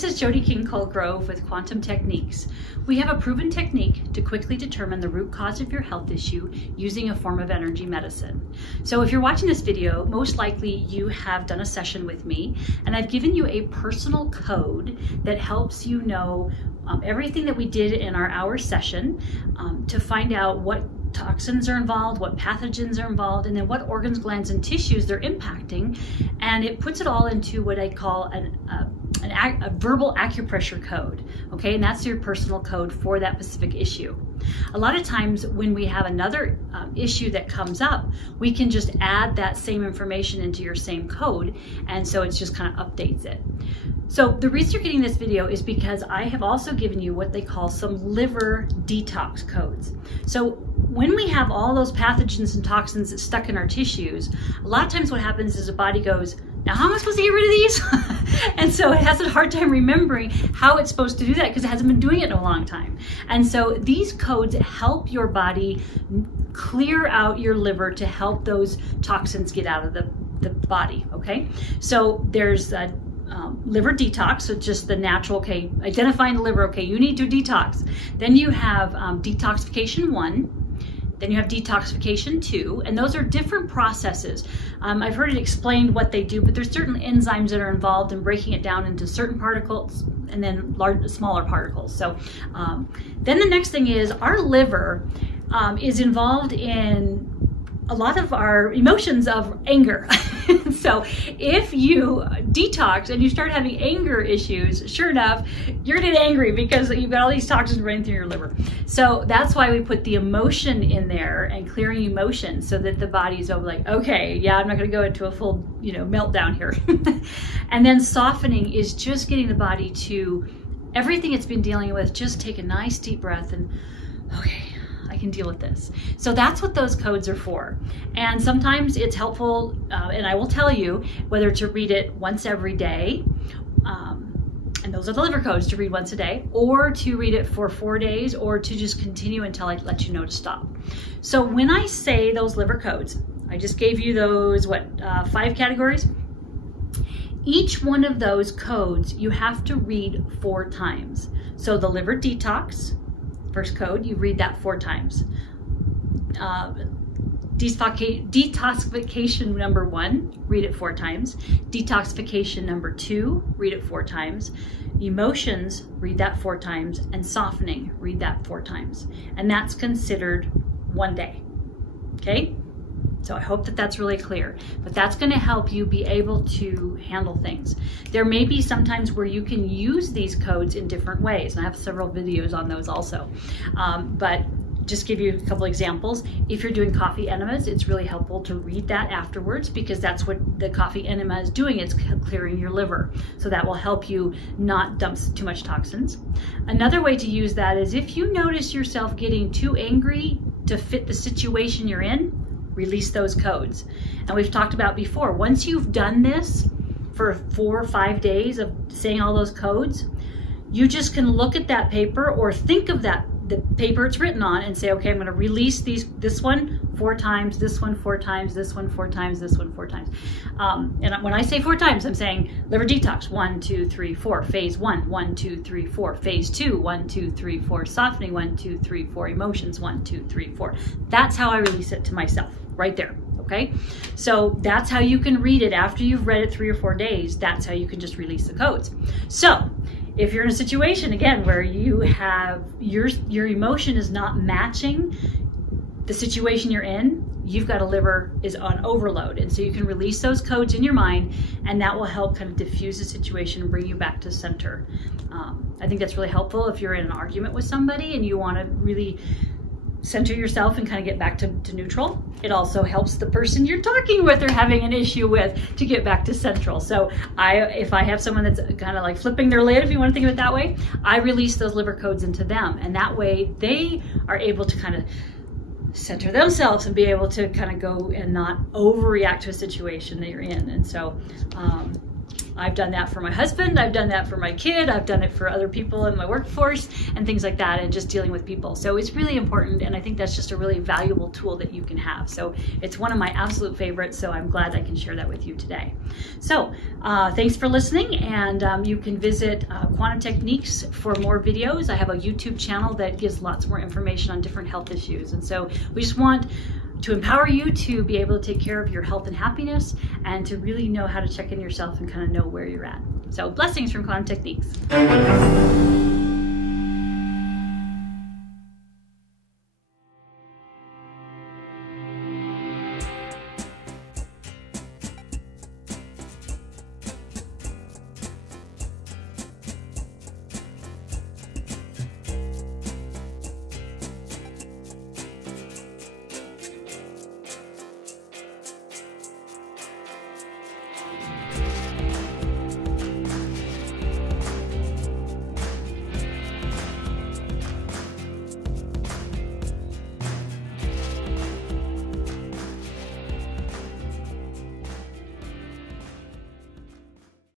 this is Jody Colegrove with Quantum Techniques. We have a proven technique to quickly determine the root cause of your health issue using a form of energy medicine. So if you're watching this video, most likely you have done a session with me, and I've given you a personal code that helps you know everything that we did in our hour session to find out what toxins are involved, what pathogens are involved, and then what organs, glands, and tissues they're impacting. And it puts it all into what I call a verbal acupressure code, okay? And that's your personal code for that specific issue. A lot of times when we have another issue that comes up, we can just add that same information into your same code, and so it just kind of updates it. So the reason you're getting this video is because I have also given you what they call some liver detox codes. So when we have all those pathogens and toxins that's stuck in our tissues, a lot of times what happens is the body goes, now how am I supposed to get rid of these? And so it has a hard time remembering how it's supposed to do that because it hasn't been doing it in a long time. And so these codes help your body clear out your liver to help those toxins get out of the body, okay? So there's liver detox, so just the natural, okay, identifying the liver, okay, you need to detox. Then you have detoxification 1. Then you have detoxification 2, and those are different processes. I've heard it explained what they do, but there's certain enzymes that are involved in breaking it down into certain particles and then smaller particles. So then the next thing is our liver is involved in a lot of our emotions of anger. So if you detox and you start having anger issues, sure enough, you're gonna get angry because you've got all these toxins running through your liver. So that's why we put the emotion in there and clearing emotions so that the body's over like, okay, yeah, I'm not gonna go into a full, meltdown here. And then softening is just getting the body to everything it's been dealing with, just take a nice deep breath and, okay, I can deal with this. So that's what those codes are for. And sometimes it's helpful, and I will tell you whether to read it once every day, and those are the liver codes, to read once a day, or to read it for 4 days, or to just continue until I let you know to stop. So when I say those liver codes, I just gave you those, 5 categories? Each one of those codes you have to read 4 times. So the liver detox, first code, you read that 4 times. Detoxification number 1, read it 4 times. Detoxification number 2, read it 4 times. Emotions, read that 4 times. And softening, read that 4 times. And that's considered 1 day, okay? So I hope that that's really clear, but that's going to help you be able to handle things. There may be sometimes where you can use these codes in different ways, and I have several videos on those also. But just give you a couple examples. If you're doing coffee enemas, it's really helpful to read that afterwards because that's what the coffee enema is doing. It's clearing your liver. So that will help you not dump too much toxins. Another way to use that is if you notice yourself getting too angry to fit the situation you're in, release those codes. And we've talked about before, once you've done this for 4 or 5 days of saying all those codes, you just can look at that paper or think of the paper it's written on and say, okay, I'm gonna release this one 4 times, this one 4 times, this one 4 times, this one 4 times. And when I say 4 times, I'm saying liver detox, 1, 2, 3, 4, phase 1, 1, 2, 3, 4, phase 2, 1, 2, 3, 4, softening, 1, 2, 3, 4, emotions, 1, 2, 3, 4. That's how I release it to myself, right there, okay? So that's how you can read it after you've read it 3 or 4 days. That's how you can just release the codes. So if you're in a situation, again, where you have your emotion is not matching the situation you're in, you've got a liver is on overload. And so you can release those codes in your mind, and that will help kind of diffuse the situation and bring you back to center. I think that's really helpful if you're in an argument with somebody and you want to really center yourself and kind of get back to neutral. It also helps the person you're talking with or having an issue with to get back to central. So if I have someone that's kind of like flipping their lid, if you want to think of it that way, I release those liver codes into them. And that way they are able to kind of center themselves and be able to kind of go and not overreact to a situation that you're in. And so I've done that for my husband, I've done that for my kid, I've done it for other people in my workforce and things like that, and just dealing with people. So it's really important, and I think that's just a really valuable tool that you can have. So it's one of my absolute favorites, so I'm glad I can share that with you today. So thanks for listening, and you can visit Quantum Techniques for more videos. I have a YouTube channel that gives lots more information on different health issues, and so we just want to empower you to be able to take care of your health and happiness, and to really know how to check in yourself and kind of know where you're at. So blessings from Quantum Techniques.